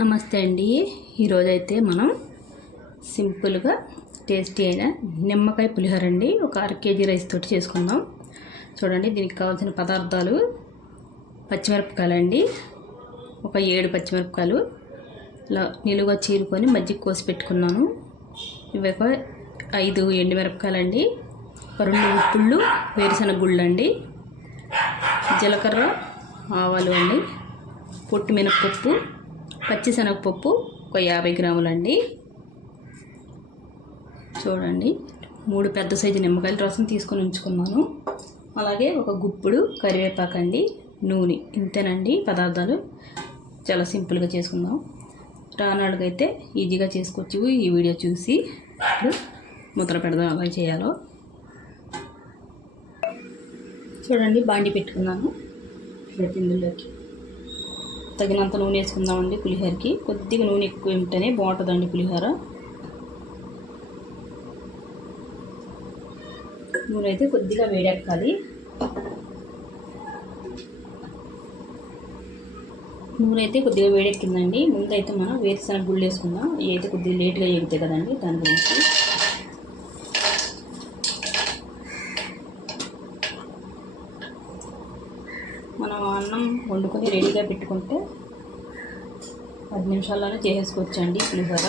నమస్తే అండి. ఈరోజైతే మనం సింపుల్గా టేస్టీ అయిన నిమ్మకాయ పులిహోర అండి ఒక 1/2 కేజీ రైస్ తోటి చేసుకుందాం. చూడండి, దీనికి కావాల్సిన పదార్థాలు: పచ్చిమిరపకాయలు అండి, ఒక 7 పచ్చిమిరపకాయలు ఇలా నిలువుగా చీరుకొని మజ్జిగ కోసి పెట్టుకున్నాను. ఇవి ఒక 5 ఎండుమిరపకాయలు అండి, ఒక 2 ఉప్పుళ్ళు, వేరుశనగ గుళ్ళు అండి, జీలకర్ర, ఆవాలు అండి, పొట్టు మినపప్పు, పచ్చిశనగపప్పు ఒక 50 గ్రాములు అండి. చూడండి, 3 పెద్ద సైజు నిమ్మకాయల రసం తీసుకొని ఉంచుకున్నాను. అలాగే ఒక గుప్పుడు కరివేపాకు అండి, నూనె. ఇంతేనండి పదార్థాలు. చాలా సింపుల్గా చేసుకుందాం. రానాళ్ళకైతే ఈజీగా చేసుకోవచ్చు. ఈ వీడియో చూసి ఇప్పుడు ముద్ర పెడదాం ఎలా చేయాలో. చూడండి, బాండి పెట్టుకున్నాను. ఇందులోకి తగినంత నూనె వేసుకుందామండి. పులిహోరకి కొద్దిగా నూనె ఎక్కువ ఉంటేనే బాగుంటుందండి పులిహోర. నూనె అయితే కొద్దిగా వేడెక్కాలి. నూనె అయితే కొద్దిగా వేడెక్కిందండి. ముందైతే మనం వేరుశనగ గుళ్ళు వేసుకుందాం. ఇవి అయితే కొద్దిగా లేట్గా ఎగుతాయి కదండి, దాని గురించి. మనం అన్నం వండుకొని రెడీగా పెట్టుకుంటే 10 నిమిషాల్లోనే చేసేసుకోవచ్చండి పులిహోర.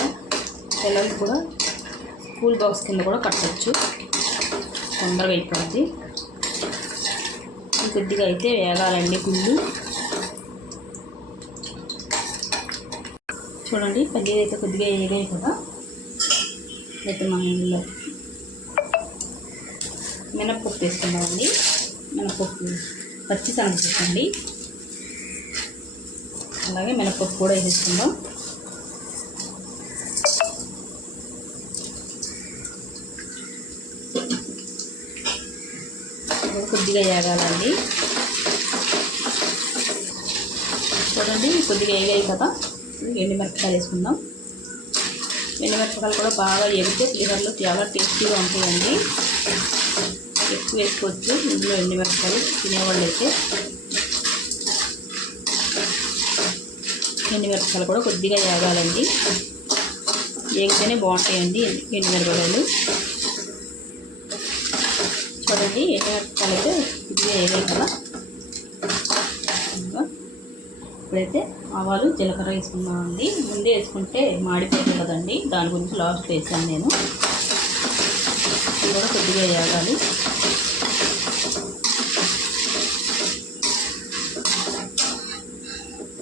పిల్లలు కూడా స్కూల్ బాక్స్ కింద కూడా కట్టవచ్చు, తొందరగా అయిపోద్ది. కొద్దిగా అయితే వేగాలండి గుళ్ళు. చూడండి, పల్లీలు అయితే కొద్దిగా వేగాయి కదా. అయితే మనం ఇందులో మినప్పప్పు వేసుకుందామండి. మినప్పప్పు పచ్చిశనగపప్పు అండి, అలాగే మినప్పప్పు కూడా వేసేసుకుందాం. కొద్దిగా వేగాలండి. చూడండి, కొద్దిగా వేగాయి కదా. ఎండుమిరపకాయలు వేసుకుందాం. ఎండుమిరపకాయలు కూడా బాగా ఎగితే పులిహోరలో చాలా టేస్టీగా ఉంటాయండి. ఎక్కువ వేసుకోవచ్చు ఇందులో ఎండుమిరపకాయలు తినేవాళ్ళు అయితే. ఎండుమిరపకాయలు కూడా కొద్దిగా వేగాలండి. వేగితేనే బాగుంటాయండి ఎండుమిరపకాయలు. చూడండి, ఎండుమిరపకాయలు అయితే కొద్దిగా వేగాయి కదా. ఇప్పుడైతే ఆవాలు, జీలకర్ర వేసుకున్నామండి. ముందే వేసుకుంటే మాడిపోతుంది కదండి, దాని గురించి లాస్ట్ వేసాను నేను. ఇది కూడా కొద్దిగా వేగాలి.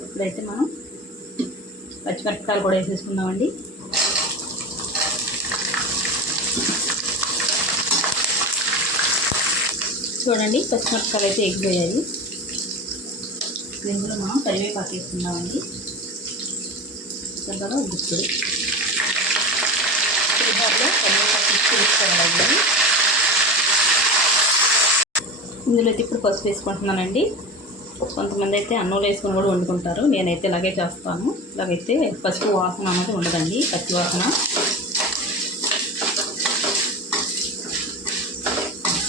ఇప్పుడైతే మనం పచ్చిమిరపకాయలు కూడా వేసేసుకుందామండి. చూడండి, పచ్చిమిరపకాయలు అయితే ఎగిపోయాయి. ఇందులో మనం కరివేపాకు వేసుకుందామండి. తర్వాత గుప్పుడు వేసుకోవాలండి. ఇందులో అయితే ఇప్పుడు పసుపు వేసుకుంటున్నానండి. కొంతమంది అయితే అన్నంలో వేసుకొని కూడా వండుకుంటారు. నేనైతే ఇలాగే చేస్తాను. ఇలాగైతే పసుపు వాసన అనేది ఉండదండి, పచ్చి వాసన.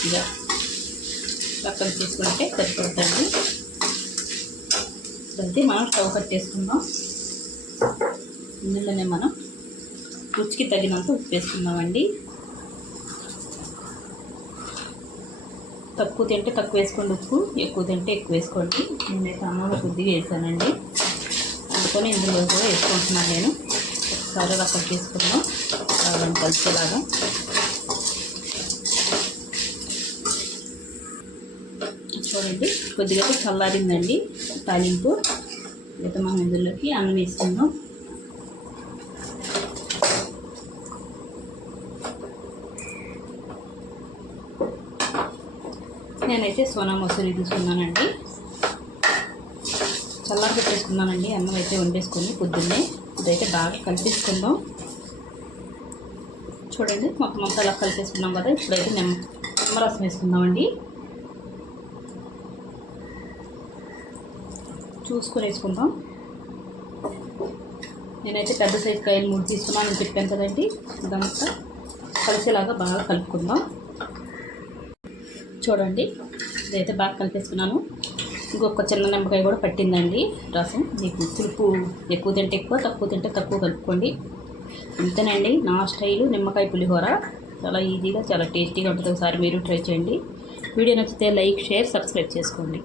ఇలా పక్కన తీసుకుంటే సరిపడుతుంది. అయితే మనం స్టవ్ కట్టేసుకుందాం. ఇందులోనే మనం రుచికి తగినంత ఉప్పు వేసుకుందామండి. తక్కువ తింటే తక్కువ వేసుకోండి ఉప్పు, ఎక్కువ తింటే ఎక్కువ వేసుకోండి. నేనైతే అన్నంలో కొద్దిగా వేసానండి, అందుకని ఇందులో కూడా వేసుకుంటున్నాను నేను. ఒకసారి రసం తీసుకుందాం అలా కలిసేలాగా. చూడండి, కొద్దిగా చల్లారిందండి తాలింపు. అయితే మనం ఇందులోకి అన్నం వేసుకుందాం. నేనైతే సోనా మసూరి తీసుకున్నానండి. చల్లారి పెట్టేసుకున్నానండి అన్నం అయితే వండేసుకొని పొద్దున్నే. ఇదైతే బాగా కలిపేసుకుందాం. చూడండి, మొత్తం అంతా అలా కలిపేసుకున్నాం కదా. ఇప్పుడైతే నిమ్మరసం వేసుకుందామండి. చూసుకొని వేసుకుందాం. నేనైతే పెద్ద సైజు కాయలు 3 తీసుకున్నాను చెప్పాను కదండి. ఇదంతా కలిసేలాగా బాగా కలుపుకుందాం. చూడండి, ఇదైతే బాగా కలిపేసుకున్నాను. ఇంకొక చిన్న నిమ్మకాయ కూడా పట్టిందండి రసం. మీకు పులుపు ఎక్కువ తింటే ఎక్కువ, తక్కువ తింటే తక్కువ కలుపుకోండి. అంతేనండి నా స్టైలు నిమ్మకాయ పులిహోర. చాలా ఈజీగా చాలా టేస్టీగా ఉంటుంది. ఒకసారి మీరు ట్రై చేయండి. వీడియో నచ్చితే లైక్, షేర్, సబ్స్క్రైబ్ చేసుకోండి.